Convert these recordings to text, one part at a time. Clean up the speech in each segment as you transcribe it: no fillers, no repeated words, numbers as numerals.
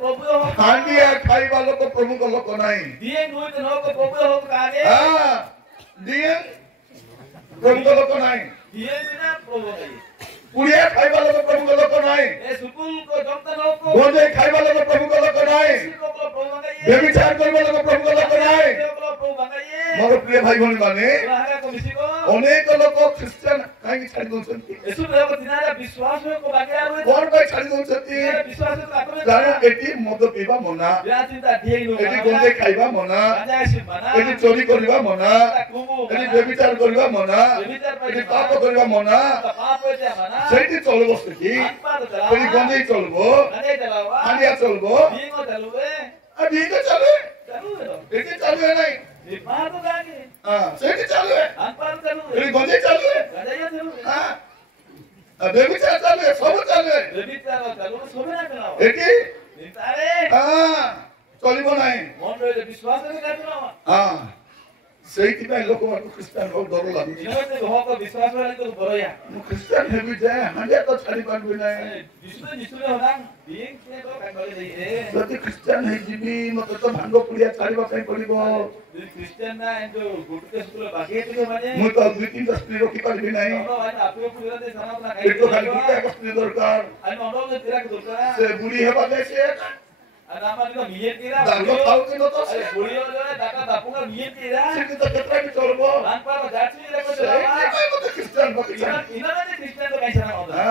प्रभु हो हांडिया खाइबा लोक प्रमुख लोक नाही दिए नुई तो लोक प्रभु हो कागे हां दिए प्रमुख लोक नाही दिए बिना प्रभु नहीं पुड़िया खाइबा लोक प्रमुख लोक नाही ए सुकुल को जमता लोक गोजे खाइबा लोक प्रमुख लोक नाही व्यभिचार करबा लोक प्रमुख लोक नाही मोर प्रिय भाई भौणी माने अनेक लोक क्रिश्चियन काई छाडी दोछंती यसु लोक तिनारा विश्वास को बागेरा हुए कोन भाई छाडी दोछंती विश्वास को आत्मा जानो एटी मद पीबा मना बिना चिंता ढेई लो एटी गोजे खाइबा मना राजा से मना एटी चोरी करबा मना एटी व्यभिचार करबा मना एटी पाप करबा मना पाप होते मना सेठी चलबो सेठी एटी गोजे चलबो हांडिया चलबो बीगो चलबे आ बीगो चले चलू एटी चालू है नहीं मार तो गागे हां सेठी चालू है अनपार चलू एटी गोजे चालू है गजया चलू हां व्यभिचार चालू है सब चालू है व्यभिचार चलू सोबे ना कराओ एटी नितारे हां चलिबो नाही मन रे विश्वास रे करना हां सेठी भाई लोक मार क्रिश्चियन हो डर लाଗୁଛି इनोते हो को विश्वास वाले तो बरोया ମୁଁ ଖ୍ରୀଷ୍ଟିଆନ ହେବି ଯେ ହାଣ୍ଡିଆ ତ ଛାଡ଼ି ପାରିବି ନାହିଁ विश्वास निश्चय होना बीइंग से तो कंगले दे ଯଦି ଖ୍ରୀଷ୍ଟିଆନ ହେଇଯିବି ମତେ ତ ଭାଙ୍ଗ ପୁଡ଼ିଆ ଛାଡ଼ିବା ପାଇଁ ପଡ଼ିବ क्रिश्चियन ना जो गुटके स्कूल बाकी तो माने ମୁଁ ତ ଦୁଇ ତିନିଟା ସ୍ତ୍ରୀ ରଖିପାରିବି ନାହିଁ ono vai apio pudiera de sana na ଏଠୁ ଖାଲି ଗୋଟେ ଏକ ସ୍ତ୍ରୀ ଦରକାର ai ono de tira que dotara ସେ ବୁଢ଼ୀ ହେବା ଯାଏ ସେ ana mani ko miye tira ଦାଣ୍ଡ ଖାଉଛି ନ ତ ସେ बुढ़ी हो जाए दाका दापुगा मिये tira ସେଠି ତ କେତେଟା ବି ଚଳିବ रान पर जाची रे को चला ସେଇଥିପାଇଁ ମତେ ଖ୍ରୀଷ୍ଟିଆନ ରଖିଛ इना ने क्रिश्चियन तो कैसा ना होता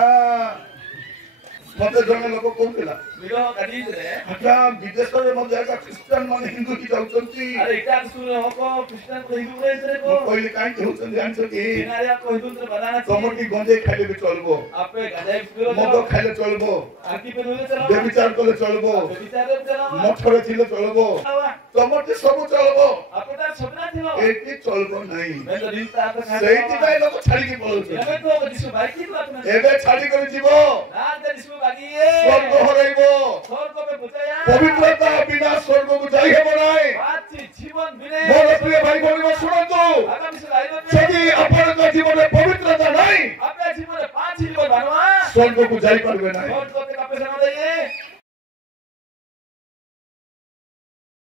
ମତେ ଜଣେ ଲୋକ କହୁଥିଲା मिलो कदी रे ଆଚ୍ଛା ବିଦେଶରେ ମଧ୍ୟ ଏକା ଖ୍ରୀଷ୍ଟିଆନ ମାନେ ହିନ୍ଦୁ କି ଯାଉଛନ୍ତି अरे इटा सुने हो को क्रिश्चियन को हिंदू रे रे को ମୁଁ କହିଲି କାହିଁକି ହଉଛନ୍ତି ଜାଣିଛ କି किनारे को हिंदू से बनाना ତମଠି ଗଞ୍ଜେଇ ଖାଇଲେ ବି ଚଳିବ आपे गजाई पिरो ମଦ ଖାଇଲେ ଚଳିବ आकी पे दुले चला ବ୍ୟଭିଚାର କଲେ ଚଳିବ विचार रे चला ମଠରେ ଥିଲେ ଚଳିବ ତମଠି ସବୁ ଚଳିବ आपटा सबना थिलो ଏଠି ଚଳିବ ନାହିଁ मैं तो दिन ता तो ସେଇଥିପାଇଁ ଲୋକ ଛାଡ଼ିକି ପଳଉଛନ୍ତି ଏବେ ତ ଦିଶୁ ବାକି ତ ଆପଣ ଏବେ ଛାଡ଼ିକରି ଯିବ ନା ଯେ ଦିଶୁ ବାକି ସ୍ୱର୍ଗ ହରାଇବ ସ୍ୱର୍ଗ पे ବୁଝାया ପବିତ୍ରତା ବିନା ସ୍ୱର୍ଗକୁ ଯାଇ ହେବ ନାହିଁ ବାଚି ଜୀବନ ବିନେ ମୋର ପ୍ରିୟ ଭାଇ ଭଉଣୀ ଶୁଣନ୍ତୁ ଆଗାମୀ ସେ ଲାଇନ ଯଦି ଆପଣଙ୍କ ଜୀବନରେ ପବିତ୍ରତା ନାହିଁ आपल्या ଜୀବନରେ 5 ଜୀବନ बनवा ସ୍ୱର୍ଗକୁ ଯାଇପାରିବେ ନାହିଁ ସ୍ୱର୍ଗ